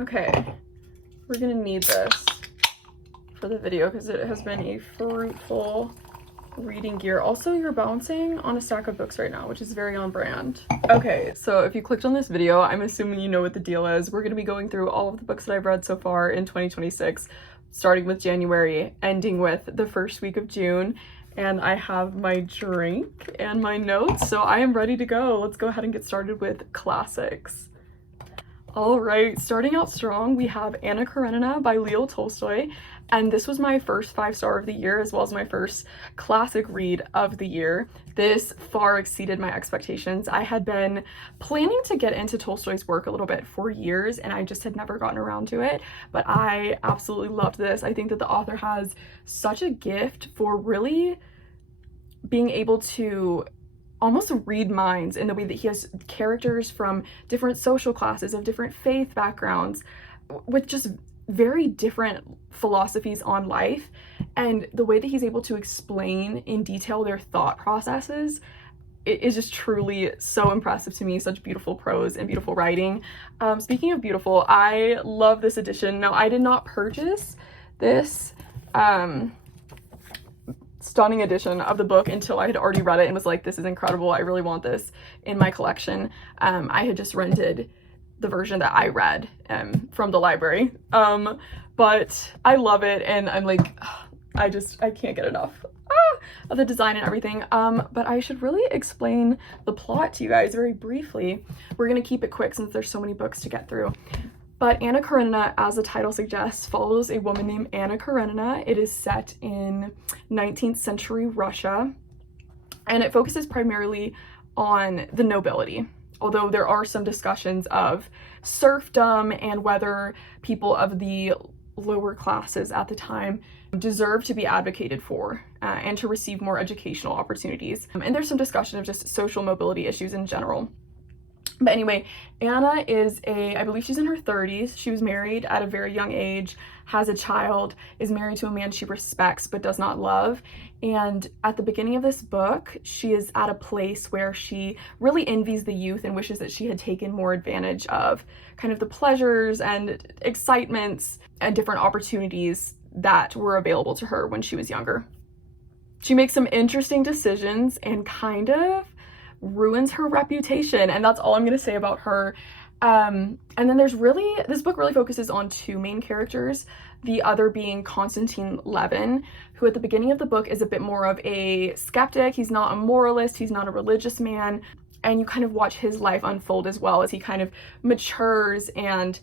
Okay, we're gonna need this for the video because it has been a fruitful reading gear. Also, you're bouncing on a stack of books right now, which is very on brand. Okay, so if you clicked on this video, I'm assuming you know what the deal is. We're gonna be going through all of the books that I've read so far in 2026, starting with January, ending with the first week of June. And I have my drink and my notes, so I am ready to go. Let's go ahead and get started with classics. All right, starting out strong, we have Anna Karenina by Leo Tolstoy, and this was my first 5-star of the year, as well as my first classic read of the year. This far exceeded my expectations. I had been planning to get into Tolstoy's work a little bit for years, and I just had never gotten around to it, but I absolutely loved this. I think that the author has such a gift for really being able to almost read minds in the way that he has characters from different social classes, of different faith backgrounds, with just very different philosophies on life, and the way that he's able to explain in detail their thought processes, it is just truly so impressive to me. Such beautiful prose and beautiful writing. Speaking of beautiful, I love this edition. Now, I did not purchase this stunning edition of the book until I had already read it and was like, this is incredible, I really want this in my collection. I had just rented the version that I read from the library, but I love it, and I'm like, I can't get enough of the design and everything. But I should really explain the plot to you guys very briefly. We're gonna keep it quick since there's so many books to get through. But Anna Karenina, as the title suggests, follows a woman named Anna Karenina. It is set in 19th century Russia, and it focuses primarily on the nobility, although there are some discussions of serfdom and whether people of the lower classes at the time deserve to be advocated for and to receive more educational opportunities. And there's some discussion of just social mobility issues in general. But anyway, Anna is I believe she's in her 30s. She was married at a very young age, has a child, is married to a man she respects but does not love. And at the beginning of this book, she is at a place where she really envies the youth and wishes that she had taken more advantage of kind of the pleasures and excitements and different opportunities that were available to her when she was younger. She makes some interesting decisions and kind of ruins her reputation, and that's all I'm gonna say about her. And then this book really focuses on two main characters, the other being Konstantin Levin, who at the beginning of the book is a bit more of a skeptic. He's not a moralist, he's not a religious man, and you kind of watch his life unfold as well as he kind of matures and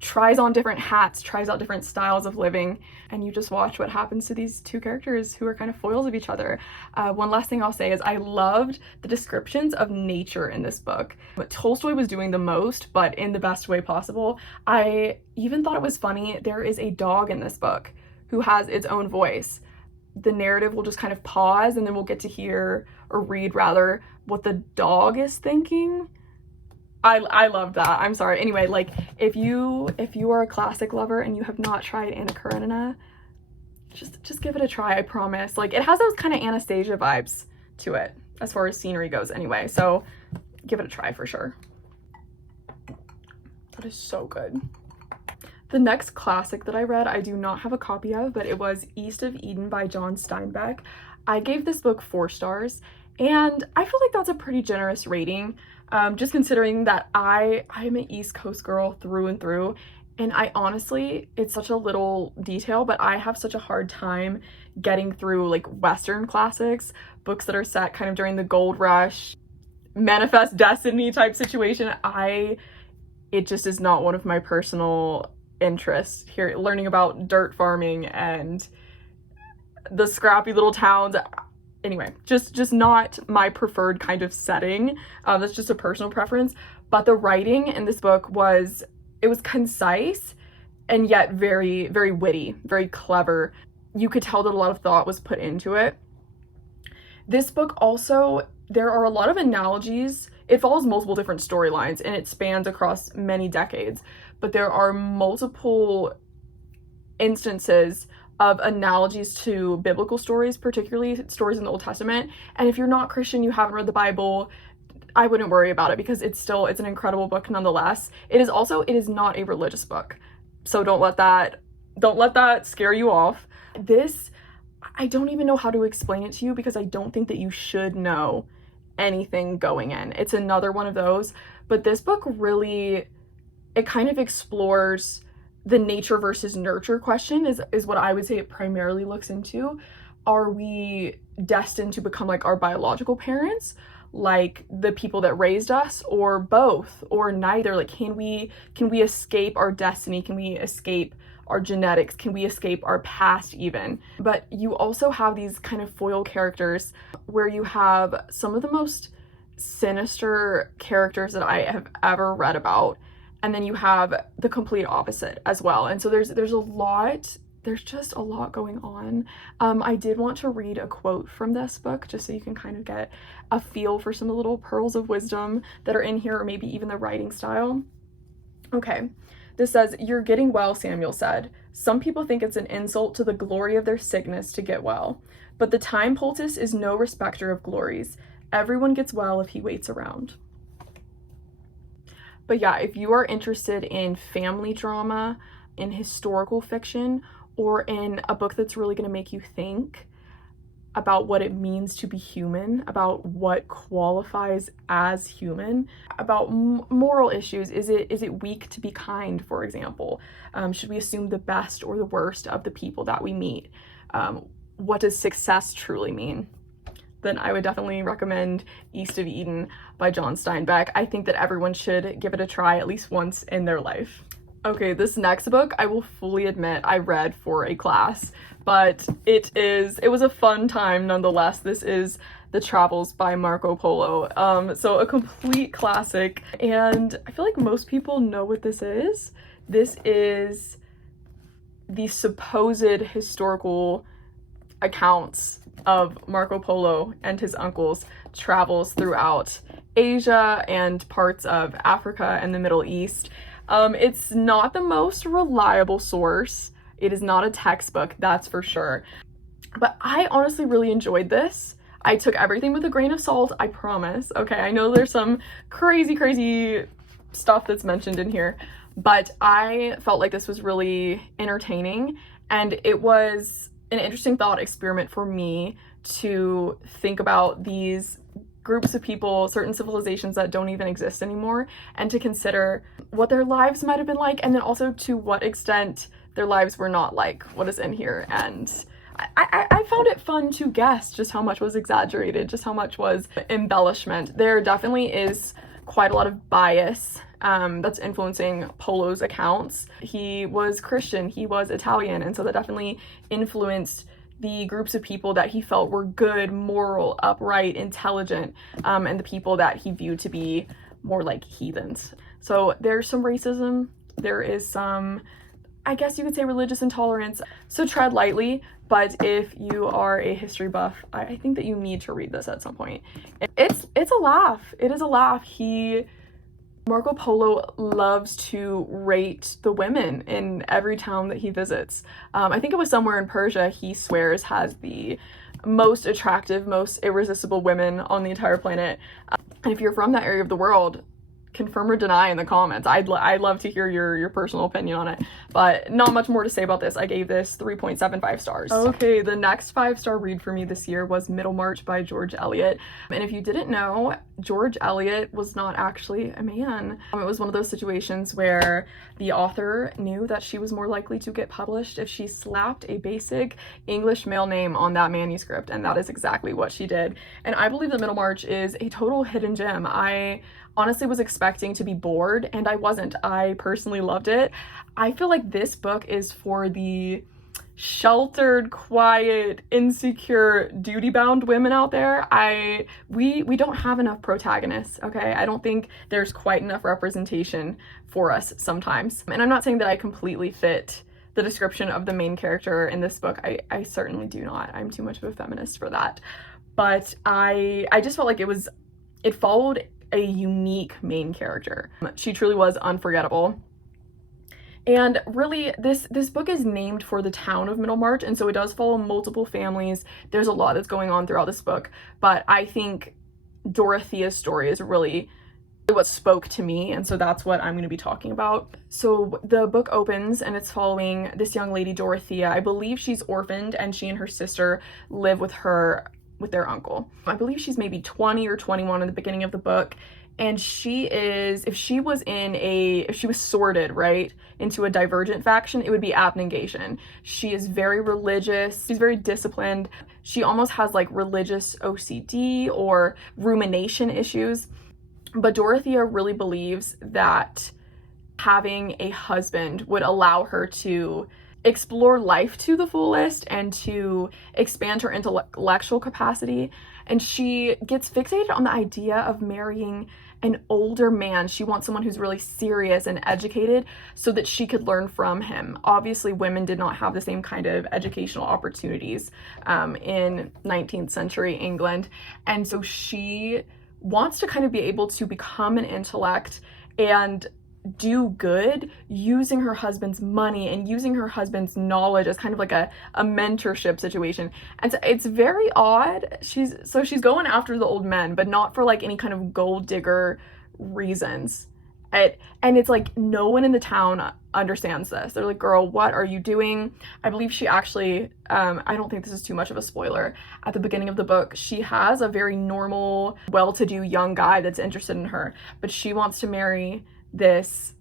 tries on different hats, tries out different styles of living, and you just watch what happens to these two characters who are kind of foils of each other. One last thing I'll say is I loved the descriptions of nature in this book. What Tolstoy was doing the most, but in the best way possible. I even thought it was funny, there is a dog in this book who has its own voice. The narrative will just kind of pause, and then we'll get to hear, or read rather, what the dog is thinking. I love that. I'm sorry. Anyway, like if you are a classic lover and you have not tried Anna Karenina, just give it a try, I promise. Like it has those kind of Anastasia vibes to it as far as scenery goes anyway. So give it a try for sure. That is so good. The next classic that I read, I do not have a copy of, but it was East of Eden by John Steinbeck. I gave this book 4 stars, and I feel like that's a pretty generous rating. Just considering that I am an East Coast girl through and through, and I honestly, it's such a little detail, but I have such a hard time getting through like Western classics, books that are set kind of during the gold rush, Manifest Destiny type situation. It just is not one of my personal interests here, learning about dirt farming and the scrappy little towns. Anyway, just not my preferred kind of setting. That's just a personal preference. But the writing in this book was concise and yet very, very witty, very clever. You could tell that a lot of thought was put into it. This book also, there are a lot of analogies. It follows multiple different storylines and it spans across many decades, but there are multiple instances of analogies to biblical stories, particularly stories in the Old Testament. And if you're not Christian, you haven't read the Bible, I wouldn't worry about it because it's an incredible book nonetheless. It is not a religious book. So don't let that scare you off. This, I don't even know how to explain it to you because I don't think that you should know anything going in. It's another one of those, but this book really, it kind of explores the nature versus nurture question is what I would say it primarily looks into. Are we destined to become like our biological parents, like the people that raised us, or both, or neither? Like, can we escape our destiny? Can we escape our genetics? Can we escape our past even? But you also have these kind of foil characters where you have some of the most sinister characters that I have ever read about, and then you have the complete opposite as well. And so there's just a lot going on. I did want to read a quote from this book just so you can kind of get a feel for some of the little pearls of wisdom that are in here, or maybe even the writing style. Okay, this says, "You're getting well," Samuel said. "Some people think it's an insult to the glory of their sickness to get well, but the time poultice is no respecter of glories. Everyone gets well if he waits around." But yeah, if you are interested in family drama, in historical fiction, or in a book that's really going to make you think about what it means to be human, about what qualifies as human, about moral issues. Is it weak to be kind, for example? Should we assume the best or the worst of the people that we meet? What does success truly mean? Then I would definitely recommend East of Eden by John Steinbeck. I think that everyone should give it a try at least once in their life. Okay, this next book, I will fully admit I read for a class, but it was a fun time nonetheless. This is The Travels by Marco Polo. So a complete classic, and I feel like most people know what this is. This is the supposed historical accounts of Marco Polo and his uncle's travels throughout Asia and parts of Africa and the Middle East. It's not the most reliable source. It is not a textbook, that's for sure. But I honestly really enjoyed this. I took everything with a grain of salt, I promise. Okay, I know there's some crazy stuff that's mentioned in here, but I felt like this was really entertaining, and it was an interesting thought experiment for me to think about these groups of people, certain civilizations that don't even exist anymore, and to consider what their lives might have been like, and then also to what extent their lives were not like what is in here. And I found it fun to guess just how much was exaggerated, just how much was embellishment. There definitely is quite a lot of bias that's influencing Polo's accounts. He was Christian, he was Italian, and so that definitely influenced the groups of people that he felt were good, moral, upright, intelligent, and the people that he viewed to be more like heathens. So there's some racism, there is some, I guess you could say, religious intolerance, so tread lightly. But if you are a history buff, I think that you need to read this at some point. It's a laugh. It is a laugh. Marco Polo loves to rate the women in every town that he visits. I think it was somewhere in Persia he swears has the most attractive, most irresistible women on the entire planet. And if you're from that area of the world, confirm or deny in the comments. I'd love to hear your personal opinion on it, but not much more to say about this. I gave this 3.75 stars. Okay, the next 5-star read for me this year was Middlemarch by George Eliot. And if you didn't know, George Eliot was not actually a man. It was one of those situations where the author knew that she was more likely to get published if she slapped a basic English male name on that manuscript, and that is exactly what she did. And I believe that Middlemarch is a total hidden gem. I honestly was expecting to be bored, and I wasn't. I personally loved it. I feel like this book is for the sheltered, quiet, insecure, duty-bound women out there. We don't have enough protagonists, okay? I don't think there's quite enough representation for us sometimes. And I'm not saying that I completely fit the description of the main character in this book. I certainly do not. I'm too much of a feminist for that. But I just felt like it followed a unique main character. She truly was unforgettable. And really, this book is named for the town of Middlemarch, and so it does follow multiple families. There's a lot that's going on throughout this book, but I think Dorothea's story is really what spoke to me, and so that's what I'm going to be talking about. So the book opens and it's following this young lady, Dorothea. I believe she's orphaned, and she and her sister live with their uncle. I believe she's maybe 20 or 21 in the beginning of the book, and she is, if she was sorted, right, into a divergent faction, it would be abnegation. She is very religious, she's very disciplined. She almost has like religious OCD or rumination issues. But Dorothea really believes that having a husband would allow her to explore life to the fullest and to expand her intellectual capacity. And she gets fixated on the idea of marrying an older man. She wants someone who's really serious and educated so that she could learn from him. Obviously, women did not have the same kind of educational opportunities in 19th century England. And so she wants to kind of be able to become an intellect and do good using her husband's money and using her husband's knowledge as kind of like a mentorship situation. And so it's very odd. She's going after the old men, but not for like any kind of gold digger reasons. And it's like no one in the town understands this. They're like, girl, what are you doing? I believe she actually, I don't think this is too much of a spoiler, at the beginning of the book, she has a very normal, well-to-do young guy that's interested in her, but she wants to marry this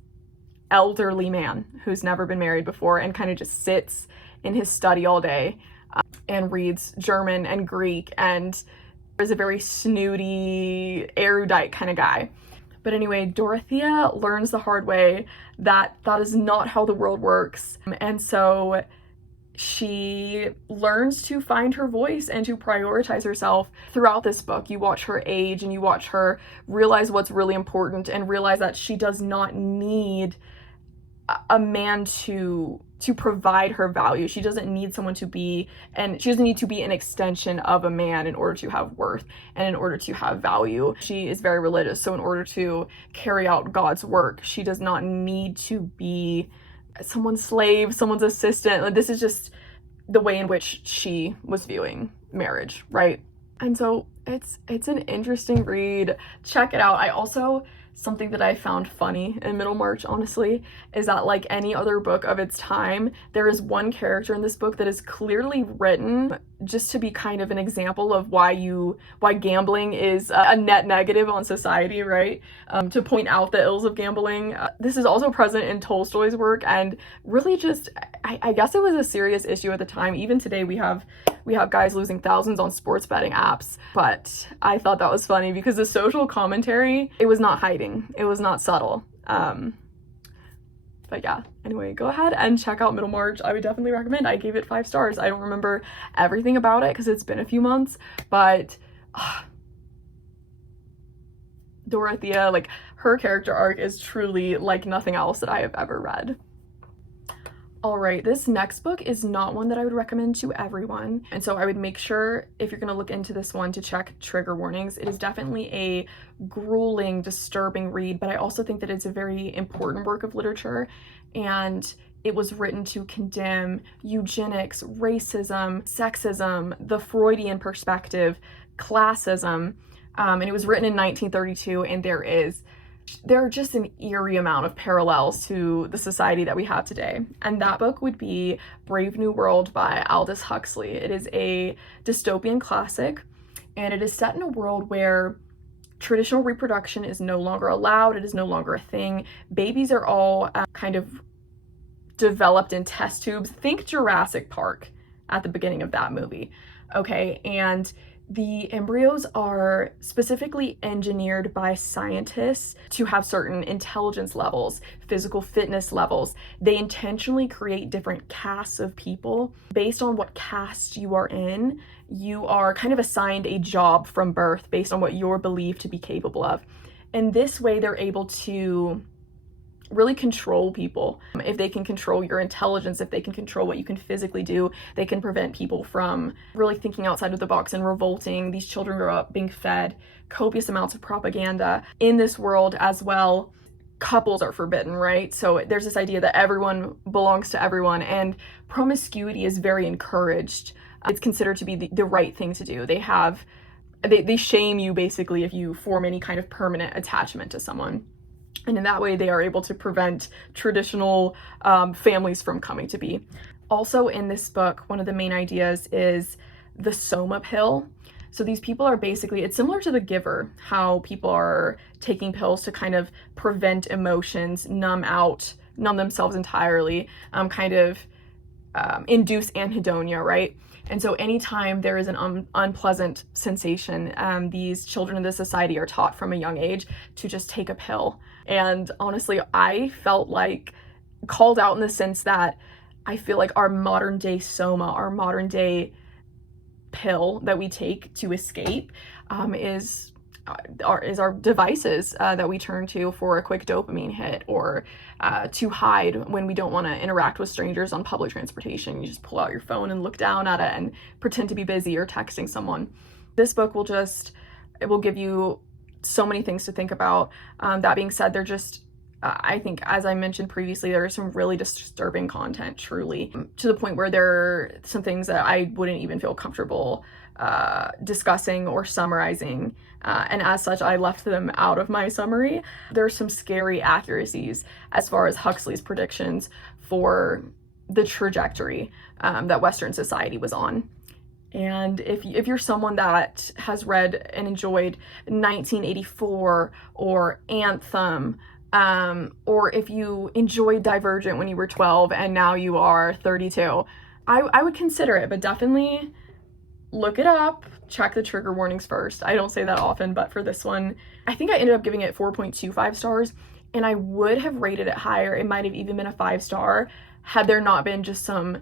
elderly man who's never been married before and kind of just sits in his study all day and reads German and Greek and is a very snooty, erudite kind of guy. But anyway, Dorothea learns the hard way that that is not how the world works. And so she learns to find her voice and to prioritize herself throughout this book. You watch her age and you watch her realize what's really important and realize that she does not need a man to provide her value. She doesn't need someone to be, and she doesn't need to be an extension of a man in order to have worth and in order to have value. She is very religious, so in order to carry out God's work, she does not need to be someone's slave, someone's assistant. Like, this is just the way in which she was viewing marriage, right? And so it's an interesting read. Check it out. I also, something that I found funny in Middlemarch, honestly, is that like any other book of its time, there is one character in this book that is clearly written just to be kind of an example of why gambling is a net negative on society, right? To point out the ills of gambling. This is also present in Tolstoy's work, and really just, I guess it was a serious issue at the time. Even today we have guys losing thousands on sports betting apps, but I thought that was funny because the social commentary, it was not hiding, it was not subtle. But yeah, anyway, go ahead and check out Middlemarch. I would definitely recommend. I gave it 5 stars. I don't remember everything about it because it's been a few months, but Dorothea, like, her character arc is truly like nothing else that I have ever read. Alright, this next book is not one that I would recommend to everyone, and so I would make sure, if you're going to look into this one, to check trigger warnings. It is definitely a grueling, disturbing read, but I also think that it's a very important work of literature, and it was written to condemn eugenics, racism, sexism, the Freudian perspective, classism, and it was written in 1932, and there are just an eerie amount of parallels to the society that we have today. And that book would be Brave New World by Aldous Huxley. It is a dystopian classic, and it is set in a world where traditional reproduction is no longer allowed. It is no longer a thing. Babies are all kind of developed in test tubes. Think Jurassic Park at the beginning of that movie. Okay, and the embryos are specifically engineered by scientists to have certain intelligence levels, physical fitness levels. They intentionally create different castes of people. Based on what caste you are in, you are kind of assigned a job from birth based on what you're believed to be capable of. And this way, they're able to really control people. If they can control your intelligence, if they can control what you can physically do, they can prevent people from really thinking outside of the box and revolting. These children grow up being fed copious amounts of propaganda. In this world as well, couples are forbidden, right? So there's this idea that everyone belongs to everyone, and promiscuity is very encouraged. It's considered to be the right thing to do. They have they shame you basically if you form any kind of permanent attachment to someone. And in that way, they are able to prevent traditional families from coming to be. Also in this book, one of the main ideas is the Soma pill. So these people are basically, it's similar to The Giver, how people are taking pills to kind of prevent emotions, numb themselves entirely, induce anhedonia, right? And so anytime there is an unpleasant sensation, these children in this society are taught from a young age to just take a pill. And honestly, I felt like called out in the sense that I feel like our modern day Soma, our modern day pill that we take to escape is our devices that we turn to for a quick dopamine hit, or to hide when we don't want to interact with strangers on public transportation. You just pull out your phone and look down at it and pretend to be busy or texting someone. This book it will give you so many things to think about. That being said, I think, as I mentioned previously, there is some really disturbing content, truly, to the point where there are some things that I wouldn't even feel comfortable discussing or summarizing. And as such, I left them out of my summary. There's some scary accuracies as far as Huxley's predictions for the trajectory that Western society was on. And if you're someone that has read and enjoyed 1984 or Anthem, or if you enjoyed Divergent when you were 12 and now you are 32, I would consider it, but definitely look it up, check the trigger warnings first. I don't say that often, but for this one, I think I ended up giving it 4.25 stars, and I would have rated it higher. It might have even been a 5-star had there not been just some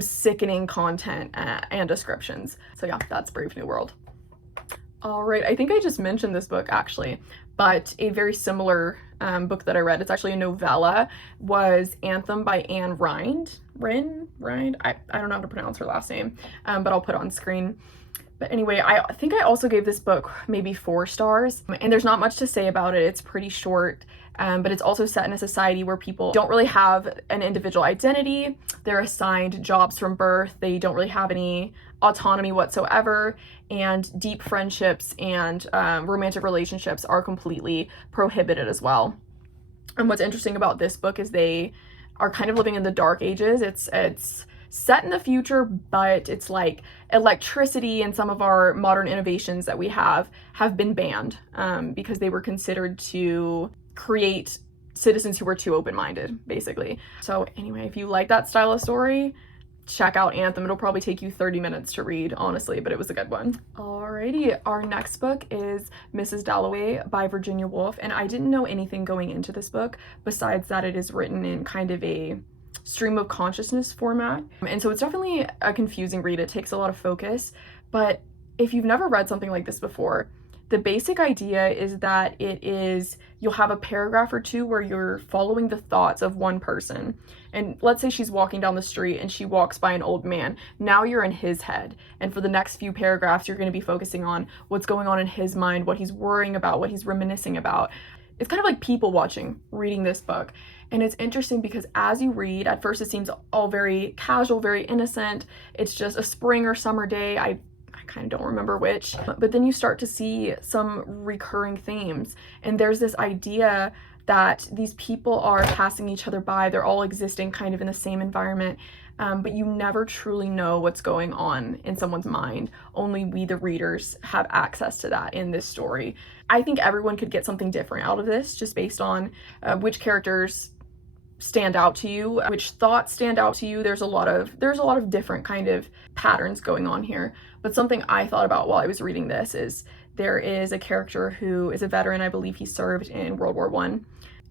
sickening content and descriptions. So yeah, that's Brave New World. All right, I think I just mentioned this book actually, but a very similar book that I read, it's actually a novella, was Anthem by Anne Rind. I don't know how to pronounce her last name, but I'll put it on screen. But anyway, I think I also gave this book maybe 4 stars, and there's not much to say about it. It's pretty short, but it's also set in a society where people don't really have an individual identity. They're assigned jobs from birth. They don't really have any autonomy whatsoever, and deep friendships and romantic relationships are completely prohibited as well. And what's interesting about this book is they are kind of living in the dark ages. It's set in the future, but it's like electricity and some of our modern innovations that we have been banned because they were considered to create citizens who were too open-minded, basically. So anyway, if you like that style of story, check out Anthem. It'll probably take you 30 minutes to read, honestly, but it was a good one. Alrighty, our next book is Mrs. Dalloway by Virginia Woolf, and I didn't know anything going into this book besides that it is written in kind of a stream of consciousness format, and so it's definitely a confusing read. It takes a lot of focus, but if you've never read something like this before, the basic idea is that you'll have a paragraph or two where you're following the thoughts of one person. And let's say she's walking down the street and she walks by an old man. Now you're in his head. And for the next few paragraphs, you're going to be focusing on what's going on in his mind, what he's worrying about, what he's reminiscing about. It's kind of like people watching, reading this book. And it's interesting because as you read, at first it seems all very casual, very innocent. It's just a spring or summer day. I kind of don't remember which, but then you start to see some recurring themes, and there's this idea that these people are passing each other by. They're all existing kind of in the same environment, but you never truly know what's going on in someone's mind. Only we, the readers, have access to that in this story. I think everyone could get something different out of this just based on which characters stand out to you, which thoughts stand out to you. There's a lot of different kind of patterns going on here. But something I thought about while I was reading this is there is a character who is a veteran. I believe he served in World War I,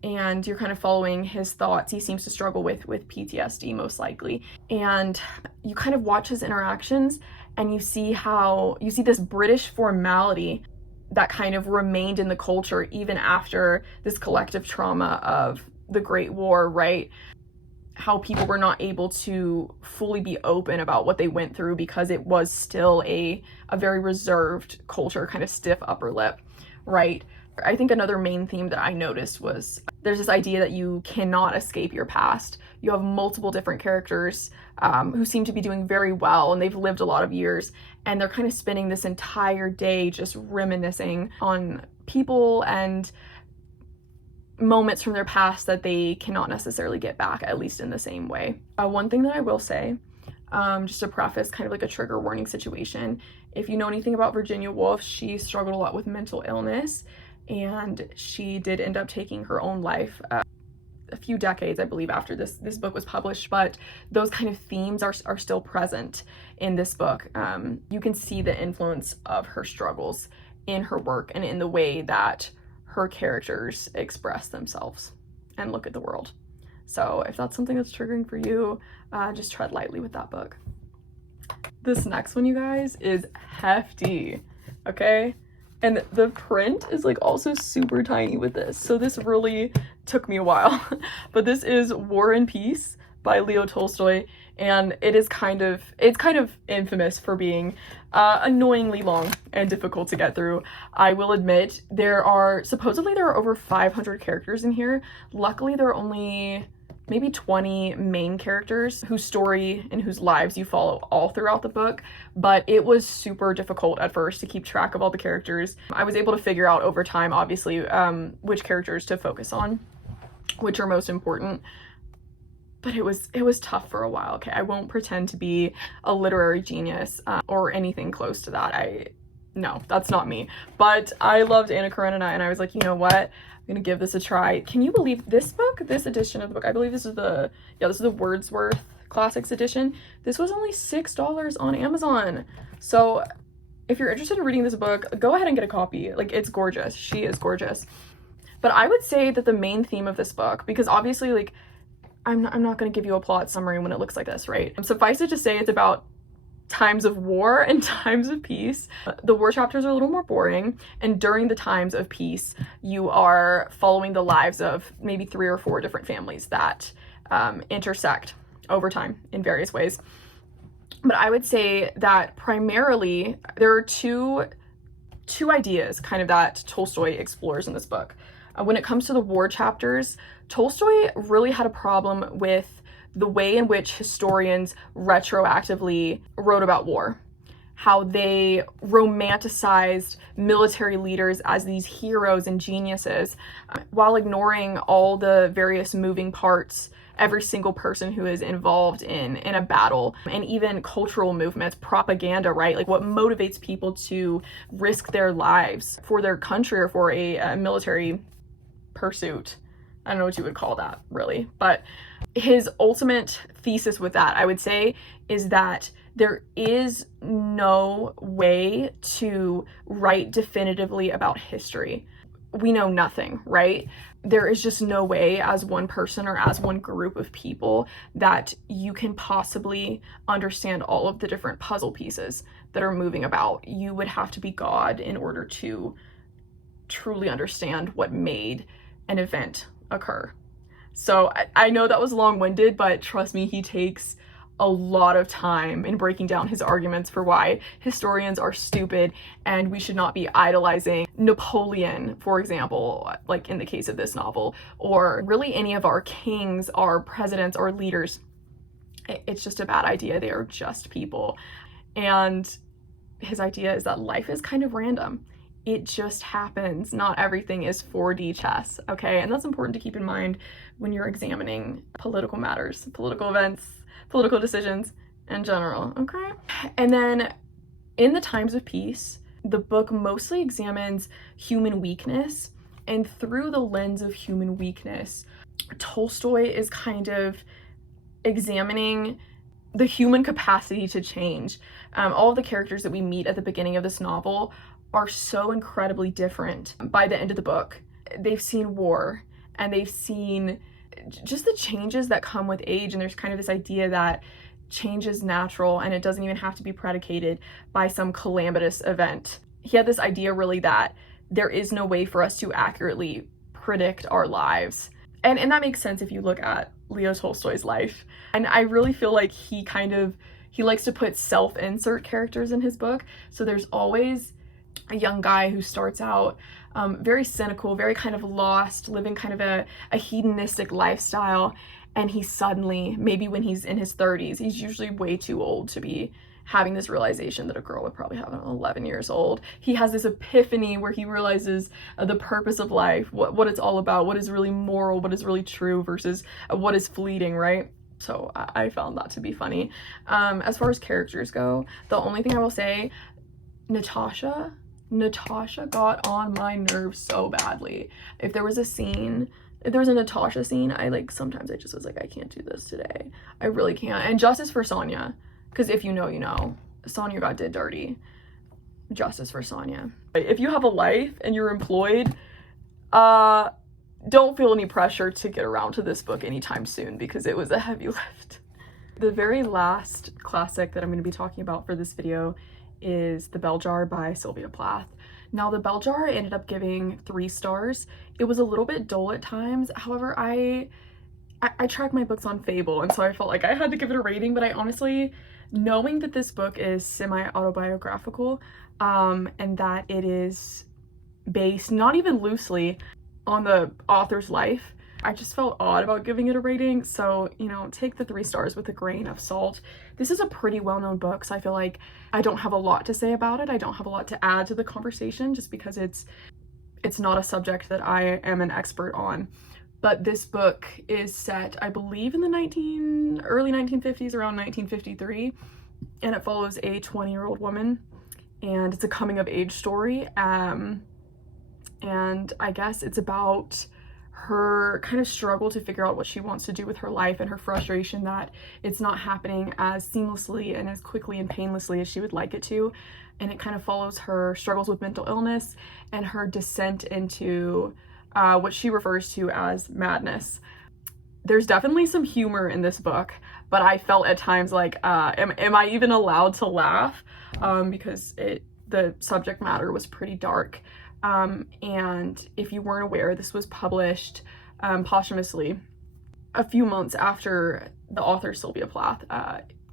and you're kind of following his thoughts. He seems to struggle with PTSD most likely, and you kind of watch his interactions and you see this British formality that kind of remained in the culture even after this collective trauma of the Great War, right? How people were not able to fully be open about what they went through because it was still a very reserved culture, kind of stiff upper lip, right? I think another main theme that I noticed was there's this idea that you cannot escape your past. You have multiple different characters who seem to be doing very well, and they've lived a lot of years, and they're kind of spending this entire day just reminiscing on people and moments from their past that they cannot necessarily get back, at least in the same way. One thing that I will say, just to preface kind of like a trigger warning situation, if you know anything about Virginia Woolf, she struggled a lot with mental illness, and she did end up taking her own life a few decades, I believe, after this book was published. But those kind of themes are still present in this book. You can see the influence of her struggles in her work and in the way that her characters express themselves and look at the world. So if that's something that's triggering for you, just tread lightly with that book. This next one, you guys, is hefty, okay? And the print is like also super tiny with this, so this really took me a while. But this is War and Peace by Leo Tolstoy, and it's kind of infamous for being annoyingly long and difficult to get through. I will admit, supposedly there are over 500 characters in here. Luckily, there are only maybe 20 main characters whose story and whose lives you follow all throughout the book, but it was super difficult at first to keep track of all the characters. I was able to figure out over time, obviously, which characters to focus on, which are most important, but it was tough for a while. Okay, I won't pretend to be a literary genius or anything close to that. No, that's not me. But I loved Anna Karenina, and I was like, you know what? I'm gonna give this a try. Can you believe this book, this edition of the book? I believe this is the Wordsworth Classics edition. This was only $6 on Amazon. So if you're interested in reading this book, go ahead and get a copy. Like, it's gorgeous. She is gorgeous. But I would say that the main theme of this book, because obviously, like, I'm not going to give you a plot summary when it looks like this, right? Suffice it to say, it's about times of war and times of peace. The war chapters are a little more boring, and during the times of peace, you are following the lives of maybe 3 or 4 different families that intersect over time in various ways. But I would say that primarily there are two ideas kind of that Tolstoy explores in this book. When it comes to the war chapters, Tolstoy really had a problem with the way in which historians retroactively wrote about war, how they romanticized military leaders as these heroes and geniuses, while ignoring all the various moving parts, every single person who is involved in a battle, and even cultural movements, propaganda, right? Like, what motivates people to risk their lives for their country or for a military pursuit. I don't know what you would call that, really. But his ultimate thesis with that, I would say, is that there is no way to write definitively about history. We know nothing, right? There is just no way as one person or as one group of people that you can possibly understand all of the different puzzle pieces that are moving about. You would have to be God in order to truly understand what made an event occur. So I know that was long-winded, but trust me, he takes a lot of time in breaking down his arguments for why historians are stupid and we should not be idolizing Napoleon, for example, like in the case of this novel, or really any of our kings, our presidents, or leaders. It's just a bad idea. They are just people. And his idea is that life is kind of random. It just happens. Not everything is 4D chess, okay? And that's important to keep in mind when you're examining political matters, political events, political decisions in general, okay? And then in the times of peace, the book mostly examines human weakness, and through the lens of human weakness, Tolstoy is kind of examining the human capacity to change. All of the characters that we meet at the beginning of this novel are so incredibly different by the end of the book. They've seen war, and they've seen just the changes that come with age, and there's kind of this idea that change is natural and it doesn't even have to be predicated by some calamitous event. He had this idea really that there is no way for us to accurately predict our lives. And that makes sense if you look at Leo Tolstoy's life. And I really feel like he likes to put self-insert characters in his book. So there's always a young guy who starts out very cynical, very kind of lost, living kind of a hedonistic lifestyle, and he suddenly, maybe when he's in his 30s, he's usually way too old to be having this realization that a girl would probably have at 11 years old. He has this epiphany where he realizes the purpose of life, what it's all about, what is really moral, what is really true versus what is fleeting, right? So I found that to be funny. As far as characters go, the only thing I will say, Natasha got on my nerves so badly. If there was a Natasha scene, sometimes I just was like, I can't do this today. I really can't. And justice for Sonia, because if you know, you know. Sonia got did dirty. Justice for Sonia. If you have a life and you're employed, don't feel any pressure to get around to this book anytime soon, because it was a heavy lift. The very last classic that I'm going to be talking about for this video is The Bell Jar by Sylvia Plath. Now, The Bell Jar I ended up giving 3 stars. It was a little bit dull at times. However, I track my books on Fable, and so I felt like I had to give it a rating, but I honestly, knowing that this book is semi-autobiographical, and that it is based, not even loosely, on the author's life, I just felt odd about giving it a rating. So, you know, take the 3 stars with a grain of salt. This is a pretty well-known book, so I feel like I don't have a lot to say about it. I don't have a lot to add to the conversation just because it's not a subject that I am an expert on. But this book is set, I believe, in the early 1950s, around 1953, and it follows a 20-year-old woman, and it's a coming-of-age story. And I guess it's about her kind of struggle to figure out what she wants to do with her life, and her frustration that it's not happening as seamlessly and as quickly and painlessly as she would like it to. And it kind of follows her struggles with mental illness and her descent into what she refers to as madness. There's definitely some humor in this book, but I felt at times like, am I even allowed to laugh? Because the subject matter was pretty dark. And if you weren't aware, this was published posthumously a few months after the author Sylvia Plath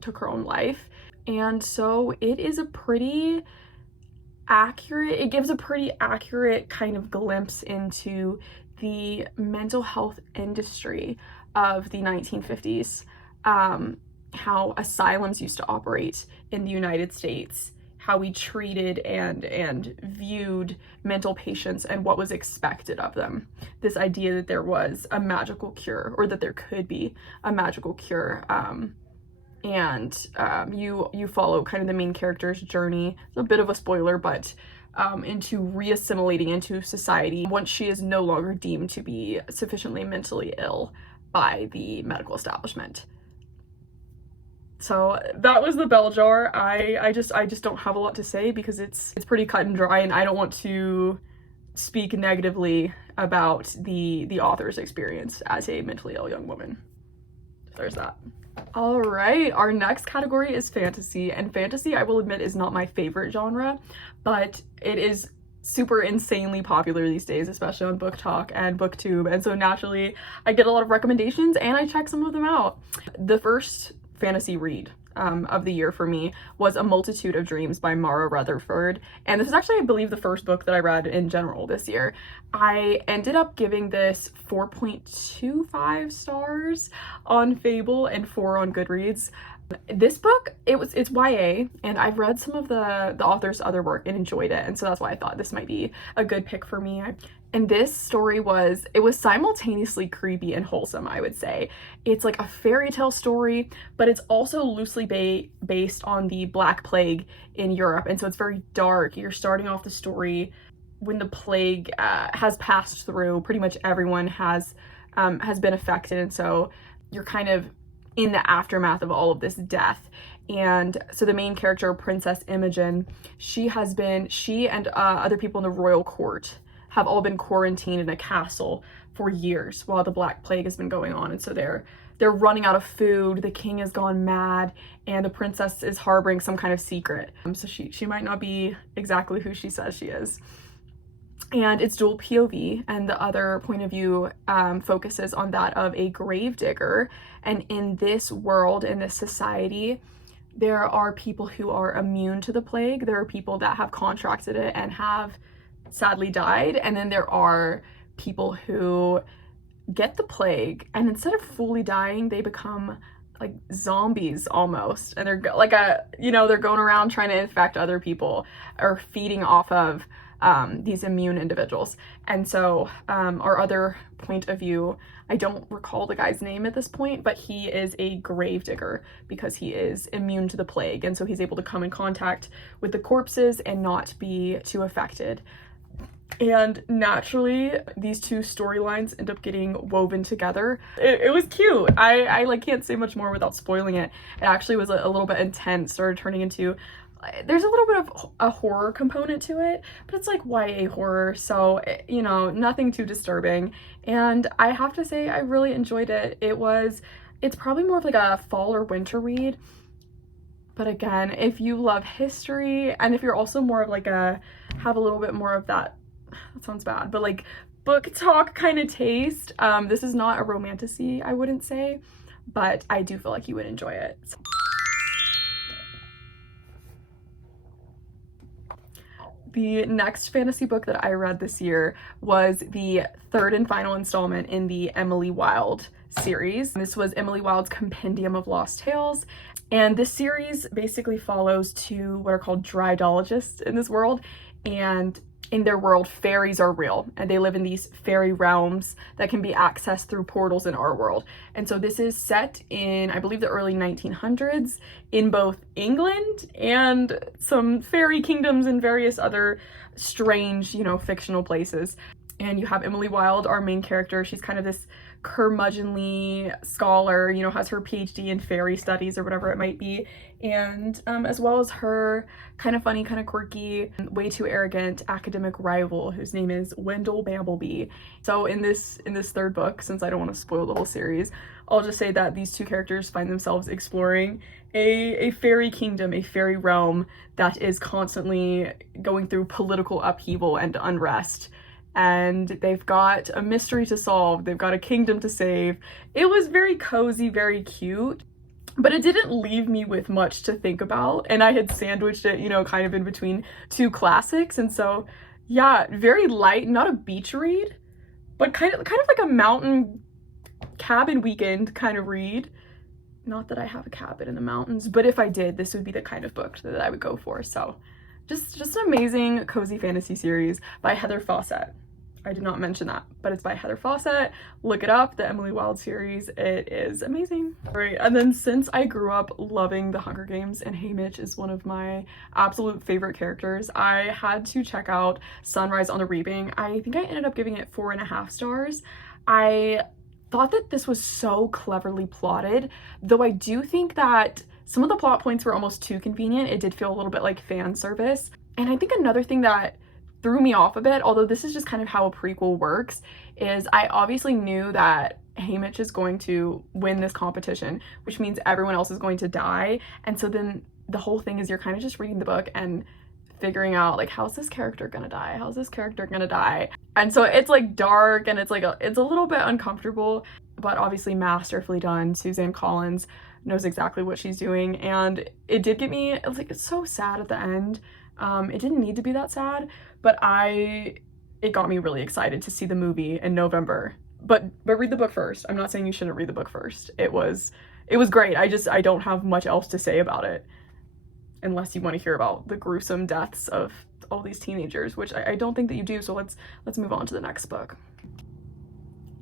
took her own life. And so it is it gives a pretty accurate kind of glimpse into the mental health industry of the 1950s, how asylums used to operate in the United States, how we treated and viewed mental patients and what was expected of them. This idea that there was a magical cure, or that there could be a magical cure. You follow kind of the main character's journey. It's a bit of a spoiler, but into reassimilating into society once she is no longer deemed to be sufficiently mentally ill by the medical establishment. So that was The Bell Jar. I just don't have a lot to say because it's pretty cut and dry, and I don't want to speak negatively about the author's experience as a mentally ill young woman. There's that. All right, our next category is fantasy, and fantasy, I will admit, is not my favorite genre, but it is super insanely popular these days, especially on Book Talk and BookTube, and so naturally I get a lot of recommendations and I check some of them out. The first fantasy read of the year for me was A Multitude of Dreams by Mara Rutherford, and this is actually, I believe, the first book that I read in general this year. I ended up giving this 4.25 stars on Fable and 4 on Goodreads. This book, it's YA, and I've read some of the author's other work and enjoyed it, and so that's why I thought this might be a good pick for me. And this story was simultaneously creepy and wholesome, I would say. It's like a fairy tale story, but it's also loosely based on the Black Plague in Europe, and so it's very dark. You're starting off the story when the plague has passed through. Pretty much everyone has been affected, and so you're kind of in the aftermath of all of this death. And so the main character, Princess Imogen, she and other people in the royal court have all been quarantined in a castle for years while the Black Plague has been going on, and so they're running out of food, the king has gone mad, and the princess is harboring some kind of secret. So she might not be exactly who she says she is. And it's dual POV, and the other point of view focuses on that of a gravedigger. And in this world, in this society, There are people who are immune to the plague. There are people that have contracted it and have sadly died. And then there are people who get the plague, and instead of fully dying, they become like zombies almost. And they're like they're going around trying to infect other people or feeding off of these immune individuals. And so our other point of view, I don't recall the guy's name at this point, but he is a gravedigger because he is immune to the plague. And so he's able to come in contact with the corpses and not be too affected. And naturally, these two storylines end up getting woven together. It was cute. I like can't say much more without spoiling it. It actually was a little bit intense, started turning into, there's a little bit of a horror component to it, but it's like YA horror, so, you know, nothing too disturbing. And I have to say, I really enjoyed it. It's probably more of like a fall or winter read. But again, if you love history, and if you're also more of like have a little bit more of that sounds bad, but like book talk kind of taste, this is not a romantasy, I wouldn't say, but I do feel like you would enjoy it. The next fantasy book that I read this year was the third and final installment in the Emily Wilde series. This was Emily Wilde's Compendium of Lost Tales, and this series basically follows two what are called dryadologists in this world, and in their world, fairies are real, and they live in these fairy realms that can be accessed through portals in our world. And so this is set in, I believe, the early 1900s in both England and some fairy kingdoms and various other strange, you know, fictional places. And you have Emily Wilde, our main character. She's kind of this curmudgeonly scholar, you know, has her PhD in fairy studies or whatever it might be. And as well as her kind of funny, kind of quirky, way too arrogant academic rival whose name is Wendell Bamblebee. So in this third book, since I don't want to spoil the whole series, I'll just say that these two characters find themselves exploring a fairy kingdom, a fairy realm that is constantly going through political upheaval and unrest. And they've got a mystery to solve, they've got a kingdom to save. It was very cozy, very cute, but it didn't leave me with much to think about, and I had sandwiched it, you know, kind of in between two classics. And so yeah, very light, not a beach read, but kind of like a mountain cabin weekend kind of read. Not that I have a cabin in the mountains, but if I did, this would be the kind of book that I would go for. So just an amazing cozy fantasy series by Heather Fawcett. I did not mention that, but it's by Heather Fawcett. Look it up, the Emily Wilde series. It is amazing. All right, and then since I grew up loving The Hunger Games and Haymitch is one of my absolute favorite characters, I had to check out Sunrise on the Reaping. I think I ended up giving it 4.5 stars. I thought that this was so cleverly plotted, though I do think that some of the plot points were almost too convenient. It did feel a little bit like fan service. And I think another thing that threw me off a bit, although this is just kind of how a prequel works, is I obviously knew that Haymitch is going to win this competition, which means everyone else is going to die. And so then the whole thing is you're kind of just reading the book and figuring out like, how's this character gonna die? How's this character gonna die? And so it's like dark and it's like it's a little bit uncomfortable, but obviously masterfully done. Suzanne Collins knows exactly what she's doing, and it did get me, it's so sad at the end. It didn't need to be that sad, but it got me really excited to see the movie in November. But read the book first. I'm not saying you shouldn't read the book first. It was great. I don't have much else to say about it, unless you want to hear about the gruesome deaths of all these teenagers, which I don't think that you do. So let's move on to the next book.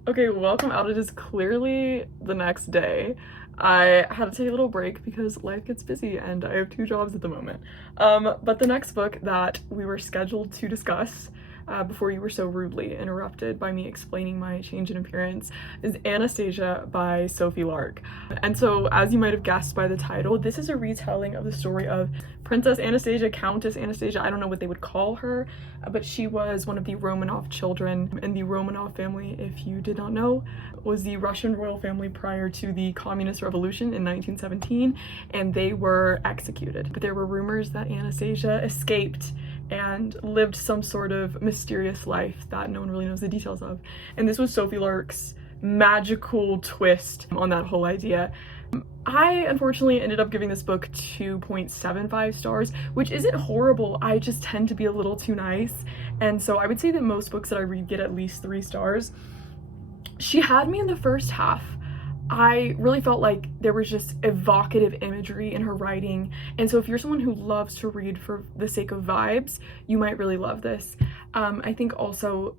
Okay, welcome out. It is clearly the next day. I had to take a little break because life gets busy and I have 2 jobs at the moment. But the next book that we were scheduled to discuss before you were so rudely interrupted by me explaining my change in appearance is Anastasia by Sophie Lark. And so, as you might have guessed by the title, this is a retelling of the story of Princess Anastasia, Countess Anastasia, I don't know what they would call her, but she was one of the Romanov children. And the Romanov family, if you did not know, was the Russian royal family prior to the Communist Revolution in 1917, and they were executed. But there were rumors that Anastasia escaped and lived some sort of mysterious life that no one really knows the details of. And this was Sophie Lark's magical twist on that whole idea. I unfortunately ended up giving this book 2.75 stars, which isn't horrible. I just tend to be a little too nice. And so I would say that most books that I read get at least 3 stars. She had me in the first half. I really felt like there was just evocative imagery in her writing. And so if you're someone who loves to read for the sake of vibes, you might really love this. I think also,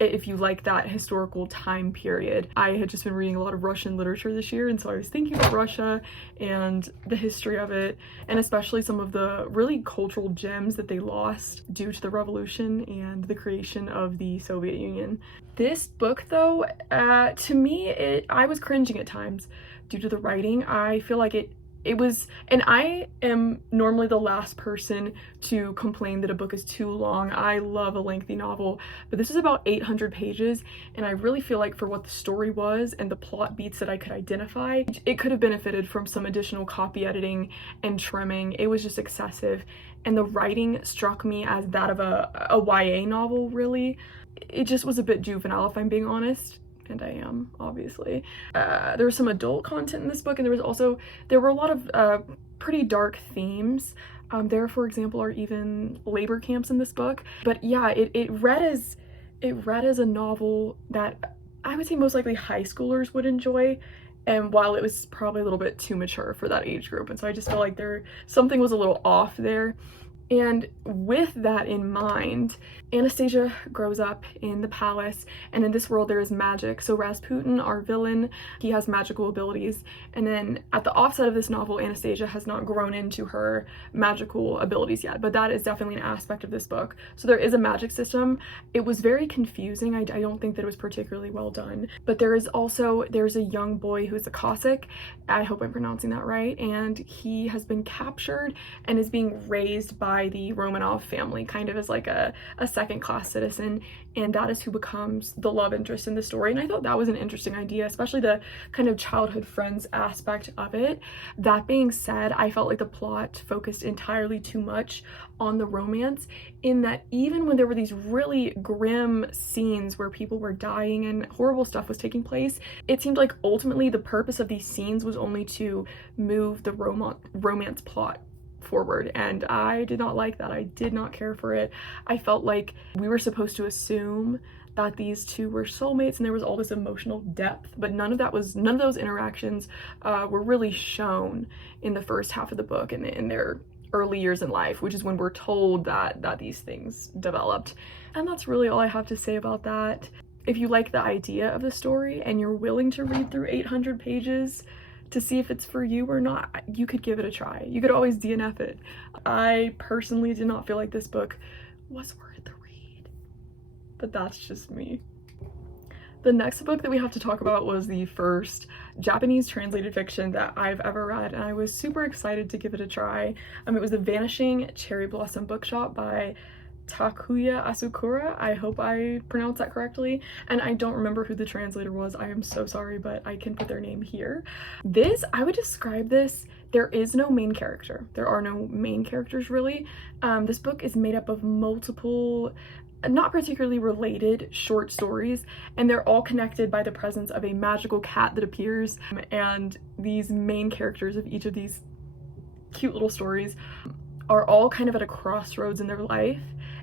if you like that historical time period, I had just been reading a lot of Russian literature this year, and so I was thinking about Russia and the history of it, and especially some of the really cultural gems that they lost due to the revolution and the creation of the Soviet Union. This book, though, to me, I was cringing at times due to the writing. I feel like it was, and I am normally the last person to complain that a book is too long. I love a lengthy novel, but this is about 800 pages, and I really feel like for what the story was and the plot beats that I could identify, it could have benefited from some additional copy editing and trimming. It was just excessive, and the writing struck me as that of a YA novel, really. It just was a bit juvenile, if I'm being honest. And I am, obviously. There was some adult content in this book, and there were a lot of pretty dark themes. There, for example, are even labor camps in this book. But yeah, it read as a novel that I would say most likely high schoolers would enjoy, and while it was probably a little bit too mature for that age group. And so I just felt like something was a little off there. And with that in mind, Anastasia grows up in the palace, and in this world there is magic. So Rasputin, our villain, he has magical abilities, and then at the offset of this novel, Anastasia has not grown into her magical abilities yet, but that is definitely an aspect of this book. So there is a magic system. It was very confusing. I don't think that it was particularly well done, but there's a young boy who's a Cossack, I hope I'm pronouncing that right, and he has been captured and is being raised by the Romanov family, kind of as like a second-class citizen, and that is who becomes the love interest in the story. And I thought that was an interesting idea, especially the kind of childhood friends aspect of it. That being said, I felt like the plot focused entirely too much on the romance, in that even when there were these really grim scenes where people were dying and horrible stuff was taking place, it seemed like ultimately the purpose of these scenes was only to move the romance plot forward, and I did not like that. I did not care for it. I felt like we were supposed to assume that these two were soulmates and there was all this emotional depth, but none of those interactions were really shown in the first half of the book and in their early years in life, which is when we're told that these things developed. And that's really all I have to say about that. If you like the idea of the story and you're willing to read through 800 pages to see if it's for you or not, you could give it a try. You could always DNF it. I personally did not feel like this book was worth the read, but that's just me. The next book that we have to talk about was the first Japanese translated fiction that I've ever read, and I was super excited to give it a try. It was The Vanishing Cherry Blossom Bookshop by Takuya Asakura. I hope I pronounced that correctly, and I don't remember who the translator was. I am so sorry, but I can put their name here. I would describe this, there is no main character. There are no main characters, really. This book is made up of multiple, not particularly related short stories, and they're all connected by the presence of a magical cat that appears, and these main characters of each of these cute little stories are all kind of at a crossroads in their life,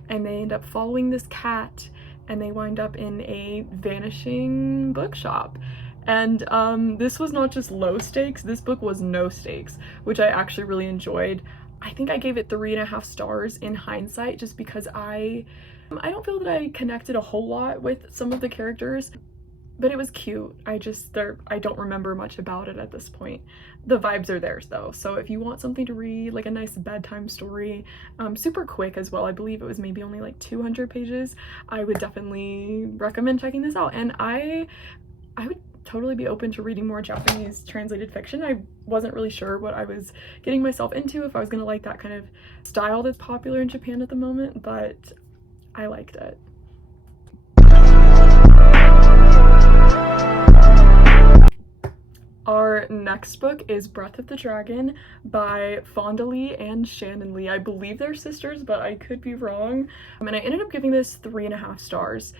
and they end up following this cat, and they wind up in a vanishing bookshop. And this was not just low stakes, this book was no stakes, which I actually really enjoyed. I think I gave it 3.5 stars in hindsight, just because I don't feel that I connected a whole lot with some of the characters, but it was cute. I don't remember much about it at this point. The vibes are theirs though, so if you want something to read, like a nice bedtime story, super quick as well, I believe it was maybe only like 200 pages, I would definitely recommend checking this out. And I would totally be open to reading more Japanese translated fiction. I wasn't really sure what I was getting myself into, if I was gonna like that kind of style that's popular in Japan at the moment, but I liked it. Our next book is Breath of the Dragon by Fonda Lee and Shannon Lee. I believe they're sisters, but I could be wrong. And I ended up giving this 3.5 stars.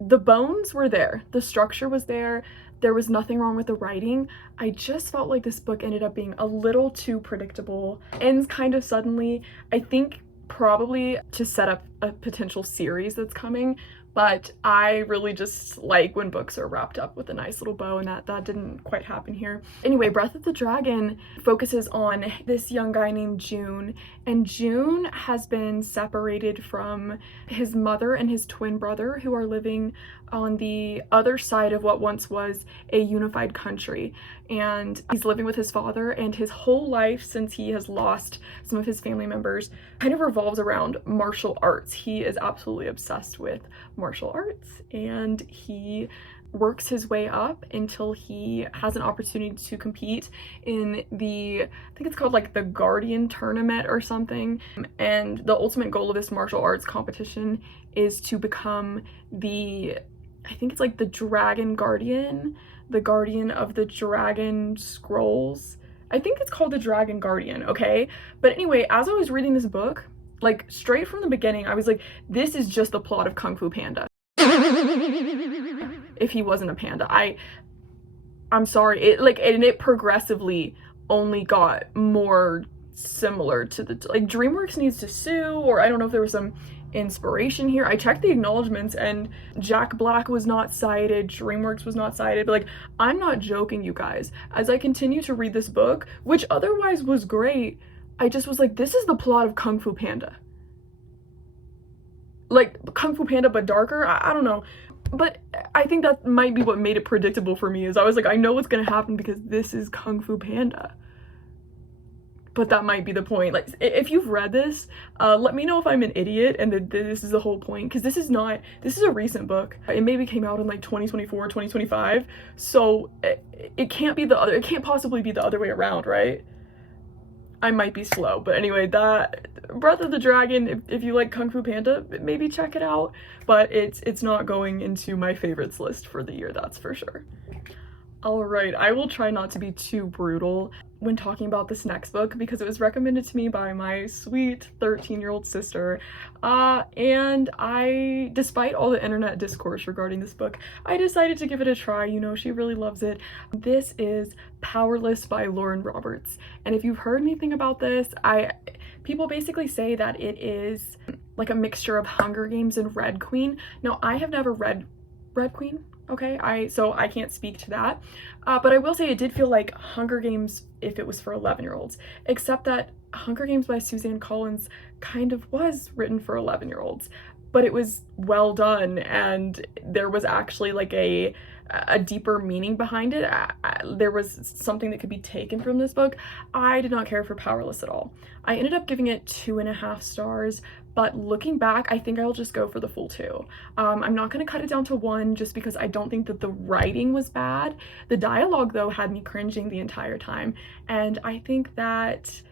the bones were there, the structure was there, there was nothing wrong with the writing. I just felt like this book ended up being a little too predictable, ends kind of suddenly. I think probably to set up a potential series that's coming, but I really just like when books are wrapped up with a nice little bow, and that didn't quite happen here. Anyway, Breath of the Dragon focuses on this young guy named June, and June has been separated from his mother and his twin brother, who are living on the other side of what once was a unified country. And he's living with his father, and his whole life since he has lost some of his family members kind of revolves around martial arts. He is absolutely obsessed with martial arts, and he works his way up until he has an opportunity to compete in the, I think it's called like the Guardian Tournament or something. And the ultimate goal of this martial arts competition is to become the, I think it's like the Dragon Guardian, the guardian of the Dragon Scrolls. I think it's called the Dragon Guardian, okay? But anyway, as I was reading this book, like straight from the beginning, I was like, this is just the plot of Kung Fu Panda. If he wasn't a panda. I'm sorry, it progressively only got more similar to the, like, DreamWorks needs to sue, or I don't know if there was some inspiration here. I checked the acknowledgements and Jack Black was not cited, DreamWorks was not cited, but like, I'm not joking, you guys. As I continue to read this book, which otherwise was great, I just was like, this is the plot of Kung Fu Panda. Like Kung Fu Panda but darker. I don't know, but I think that might be what made it predictable for me, is I was like, I know what's gonna happen because this is Kung Fu Panda. But that might be the point. Like, if you've read this, let me know if I'm an idiot and that this is the whole point, because this is a recent book. It maybe came out in like 2024, 2025, so it can't be it can't possibly be the other way around, right? I might be slow, but anyway, that Breath of the Dragon, if you like Kung Fu Panda, maybe check it out, but it's not going into my favorites list for the year, that's for sure. Alright, I will try not to be too brutal when talking about this next book because it was recommended to me by my sweet 13-year-old sister, and despite all the internet discourse regarding this book, I decided to give it a try. You know, she really loves it. This is Powerless by Lauren Roberts, and if you've heard anything about this, people basically say that it is like a mixture of Hunger Games and Red Queen. Now, I have never read Red Queen, okay, so I can't speak to that, but I will say it did feel like Hunger Games if it was for 11-year-olds, except that Hunger Games by Suzanne Collins kind of was written for 11-year-olds, but it was well done, and there was actually like a deeper meaning behind it. There was something that could be taken from this book. I did not care for Powerless at all. I ended up giving it 2.5 stars, but looking back, I think I'll just go for the full 2. I'm not going to cut it down to 1 just because I don't think that the writing was bad. The dialogue, though, had me cringing the entire time, and I think that's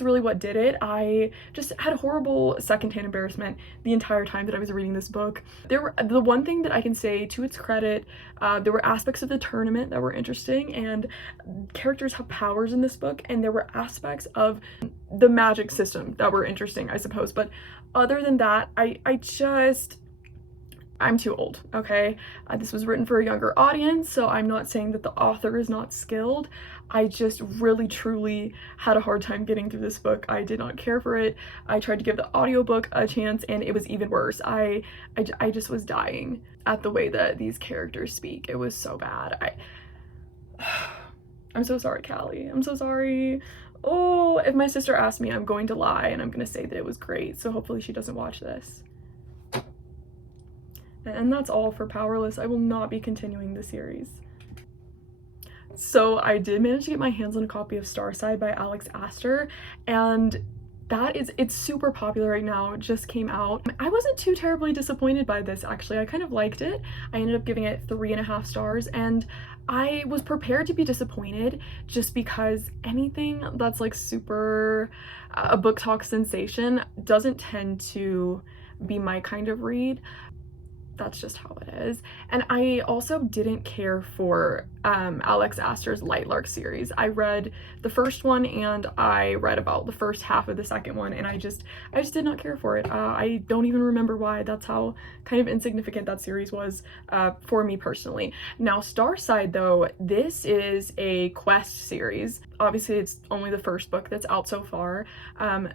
really what did it. I just had horrible secondhand embarrassment the entire time that I was reading this book. The one thing that I can say to its credit, there were aspects of the tournament that were interesting, and characters have powers in this book, and there were aspects of the magic system that were interesting, I suppose. But other than that, I'm too old, okay? This was written for a younger audience, so I'm not saying that the author is not skilled. I just really truly had a hard time getting through this book. I did not care for it. I tried to give the audiobook a chance and it was even worse. I just was dying at the way that these characters speak. It was so bad. I'm so sorry, Callie. I'm so sorry. Oh, if my sister asked me, I'm going to lie and I'm going to say that it was great, so hopefully she doesn't watch this. And that's all for Powerless. I will not be continuing the series. So I did manage to get my hands on a copy of Starside by Alex Astor, and it's super popular right now. It just came out. I wasn't too terribly disappointed by this, actually. I kind of liked it. I ended up giving it 3.5 stars, and I was prepared to be disappointed just because anything that's like super a book talk sensation doesn't tend to be my kind of read. that's just how it is. And I also didn't care for Alex Astor's Lightlark series. I read the first one and I read about the first half of the second one, and I just did not care for it. I don't even remember why. That's how kind of insignificant that series was for me personally. Now, Starside, though, this is a quest series. Obviously, it's only the first book that's out so far,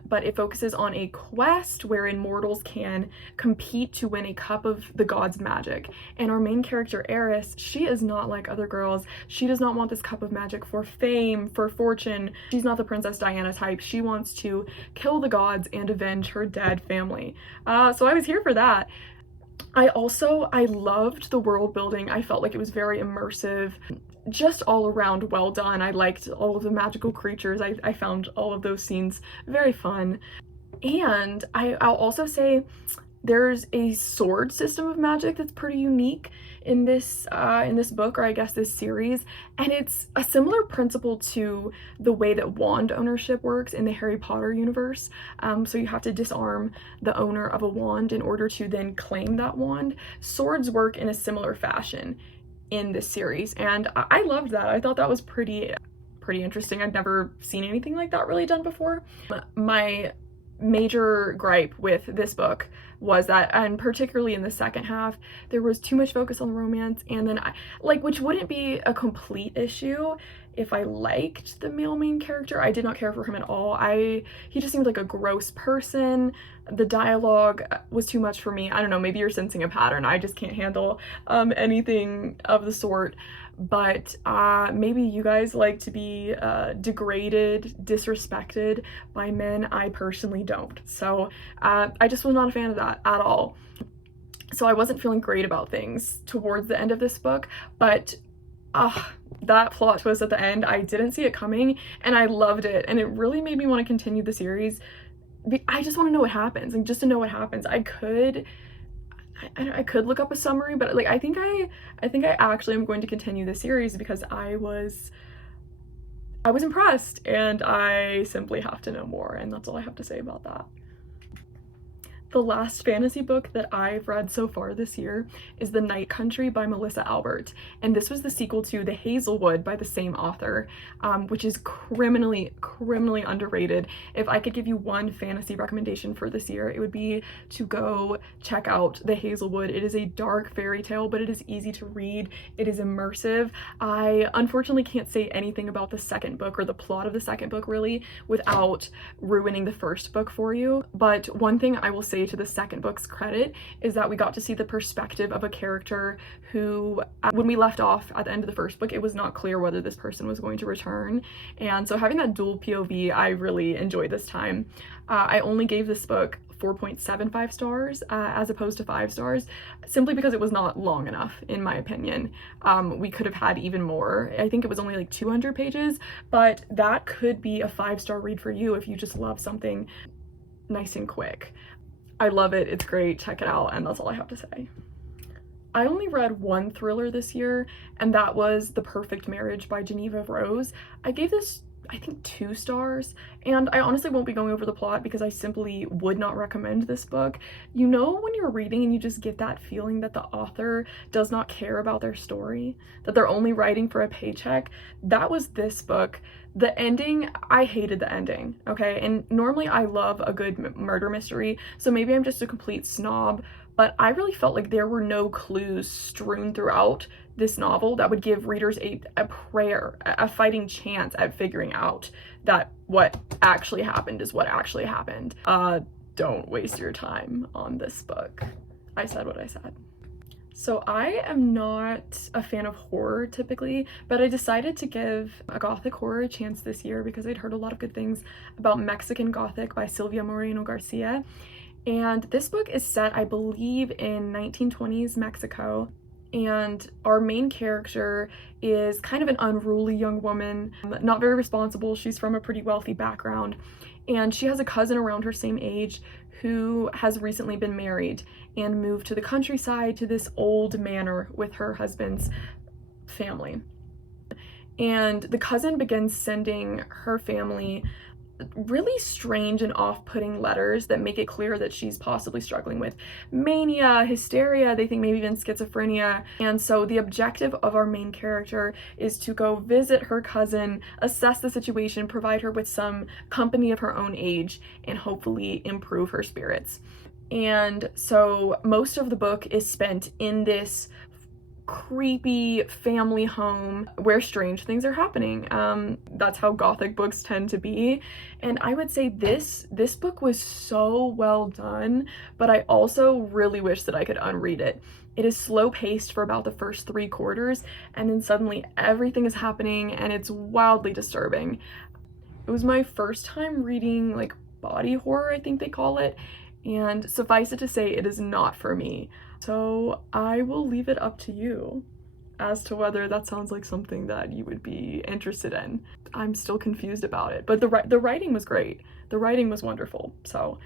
but it focuses on a quest wherein mortals can compete to win a cup of the god's magic. And our main character, Eris, she is not like other girls. She does not want this cup of magic for fame, for fortune. She's not the Princess Diana type. She wants to kill the gods and avenge her dead family. So I was here for that. I loved the world building. I felt like it was very immersive, just all around well done. I liked all of the magical creatures. I found all of those scenes very fun. And I'll also say there's a sword system of magic that's pretty unique in this book, or I guess this series, and it's a similar principle to the way that wand ownership works in the Harry Potter universe. So you have to disarm the owner of a wand in order to then claim that wand. Swords work in a similar fashion in this series, and I loved that. I thought that was pretty interesting. I'd never seen anything like that really done before. My major gripe with this book was that, and particularly in the second half, there was too much focus on romance, and then which wouldn't be a complete issue if I liked the male main character. I did not care for him at all. He just seemed like a gross person. The dialogue was too much for me. I don't know, maybe you're sensing a pattern. I just can't handle anything of the sort. But maybe you guys like to be degraded, disrespected by men. I personally don't. So I just was not a fan of that at all. So I wasn't feeling great about things towards the end of this book, but that plot twist at the end, I didn't see it coming, and I loved it, and it really made me want to continue the series. I just want to know what happens, and just to know what happens, I could look up a summary, but I think I actually am going to continue the series because I was impressed, and I simply have to know more, and that's all I have to say about that. The last fantasy book that I've read so far this year is The Night Country by Melissa Albert, and this was the sequel to The Hazelwood by the same author, which is criminally underrated. If I could give you one fantasy recommendation for this year, it would be to go check out The Hazelwood. It is a dark fairy tale, but it is easy to read. It is immersive. I unfortunately can't say anything about the second book or the plot of the second book really without ruining the first book for you, but one thing I will say to the second book's credit is that we got to see the perspective of a character who, when we left off at the end of the first book, it was not clear whether this person was going to return, and so having that dual POV, I really enjoyed this time. I only gave this book 4.75 stars as opposed to 5 stars, simply because it was not long enough, in my opinion. We could have had even more. I think it was only like 200 pages, but that could be a 5-star read for you if you just love something nice and quick. I love it, it's great, check it out, and that's all I have to say. I only read one thriller this year, and that was The Perfect Marriage by Geneva Rose. I gave this, I think, 2 stars, and I honestly won't be going over the plot because I simply would not recommend this book. You know when you're reading and you just get that feeling that the author does not care about their story, that they're only writing for a paycheck? That was this book. The ending, I hated the ending, okay? And normally I love a good murder mystery, so maybe I'm just a complete snob, but I really felt like there were no clues strewn throughout this novel that would give readers a fighting chance at figuring out that what actually happened is what actually happened. Don't waste your time on this book. I said what I said. So I am not a fan of horror typically, but I decided to give a gothic horror a chance this year because I'd heard a lot of good things about Mexican Gothic by Silvia Moreno Garcia. And this book is set, I believe, in 1920s Mexico. And our main character is kind of an unruly young woman, not very responsible. She's from a pretty wealthy background. And she has a cousin around her same age who has recently been married and moved to the countryside to this old manor with her husband's family. And the cousin begins sending her family really strange and off-putting letters that make it clear that she's possibly struggling with mania, hysteria, they think maybe even schizophrenia. And so the objective of our main character is to go visit her cousin, assess the situation, provide her with some company of her own age, and hopefully improve her spirits. And so most of the book is spent in this creepy family home where strange things are happening. That's how gothic books tend to be. And I would say this book was so well done, but I also really wish that I could unread it. It is slow paced for about the first 3/4, and then suddenly everything is happening and it's wildly disturbing. It was my first time reading like body horror, I think they call it, and suffice it to say, it is not for me. So I will leave it up to you as to whether that sounds like something that you would be interested in. I'm still confused about it, but the writing was great. The writing was wonderful. So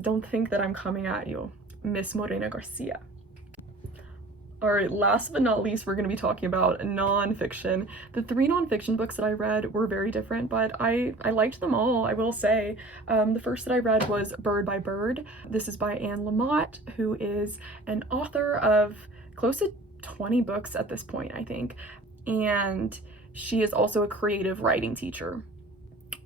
don't think that I'm coming at you, Miss Morena Garcia. All right, last but not least, we're going to be talking about nonfiction. The 3 nonfiction books that I read were very different, but I liked them all, I will say. The first that I read was Bird by Bird. This is by Anne Lamott, who is an author of close to 20 books at this point, I think. And she is also a creative writing teacher.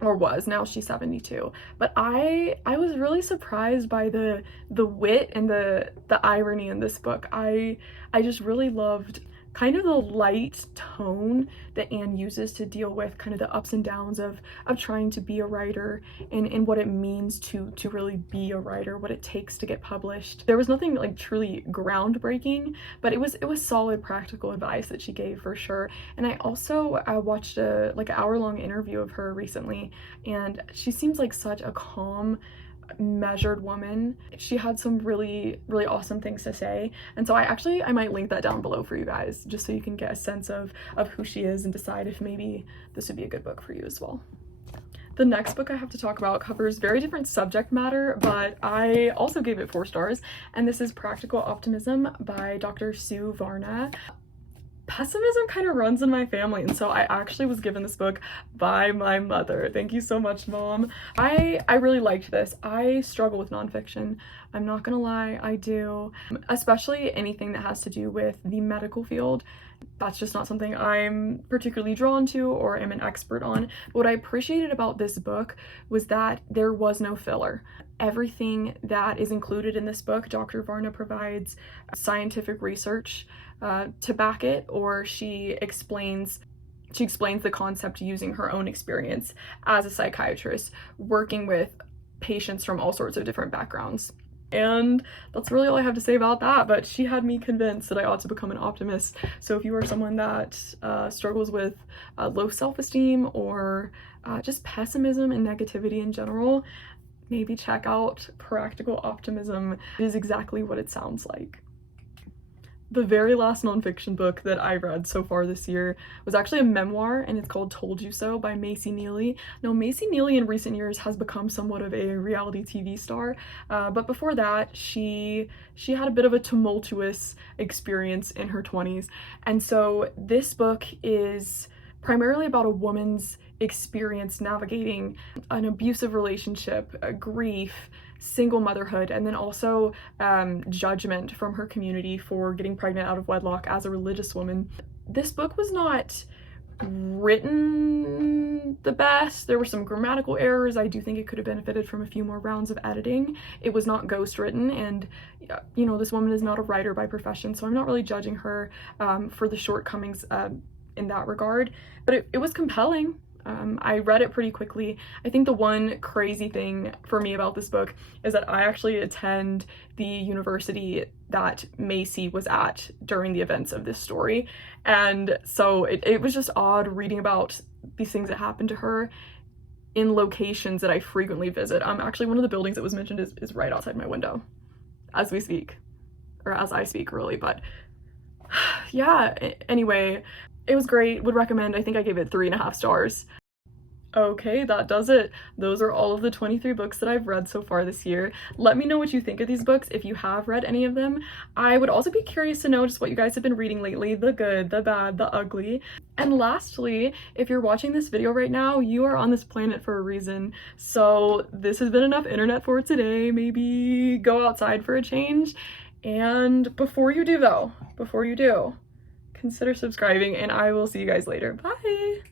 Or was, now she's 72. But I was really surprised by the wit and the irony in this book. I just really loved kind of the light tone that Anne uses to deal with kind of the ups and downs of trying to be a writer and what it means to really be a writer, what it takes to get published. There was nothing like truly groundbreaking, but it was solid practical advice that she gave for sure. And I also watched a like an hour-long interview of her recently, and she seems like such a calm, measured woman. She had some really awesome things to say, and so I might link that down below for you guys, just so you can get a sense of who she is and decide if maybe this would be a good book for you as well. The next book I have to talk about covers very different subject matter, but I also gave it 4 stars, and this is Practical Optimism by Dr. Sue Varna. Pessimism kind of runs in my family, and so I actually was given this book by my mother. Thank you so much, Mom. I really liked this. I struggle with nonfiction. I'm not gonna lie, I do. Especially anything that has to do with the medical field. That's just not something I'm particularly drawn to or am an expert on. But what I appreciated about this book was that there was no filler. Everything that is included in this book, Dr. Varna provides scientific research to back it, or she explains the concept using her own experience as a psychiatrist, working with patients from all sorts of different backgrounds. And that's really all I have to say about that, but she had me convinced that I ought to become an optimist. So if you are someone that struggles with low self-esteem or just pessimism and negativity in general, maybe check out Practical Optimism. It is exactly what it sounds like. The very last nonfiction book that I read so far this year was actually a memoir, and it's called Told You So by Macy Neely. Now, Macy Neely in recent years has become somewhat of a reality TV star, but before that, she had a bit of a tumultuous experience in her 20s, and so this book is primarily about a woman's experience navigating an abusive relationship, grief, single motherhood, and then also judgment from her community for getting pregnant out of wedlock as a religious woman. This book was not written the best. There were some grammatical errors. I do think it could have benefited from a few more rounds of editing. It was not ghost written, and you know, this woman is not a writer by profession, so I'm not really judging her for the shortcomings in that regard, but it was compelling. I read it pretty quickly. I think the one crazy thing for me about this book is that I actually attend the university that Macy was at during the events of this story, and so it was just odd reading about these things that happened to her in locations that I frequently visit. Actually, one of the buildings that was mentioned is right outside my window as we speak, or as I speak, really. But yeah, anyway, it was great. Would recommend. I think I gave it 3.5 stars. Okay, that does it. Those are all of the 23 books that I've read so far this year. Let me know what you think of these books if you have read any of them. I would also be curious to know just what you guys have been reading lately, the good, the bad, the ugly. And lastly, if you're watching this video right now, you are on this planet for a reason. So this has been enough internet for today. Maybe go outside for a change. And before you do, consider subscribing, and I will see you guys later. Bye!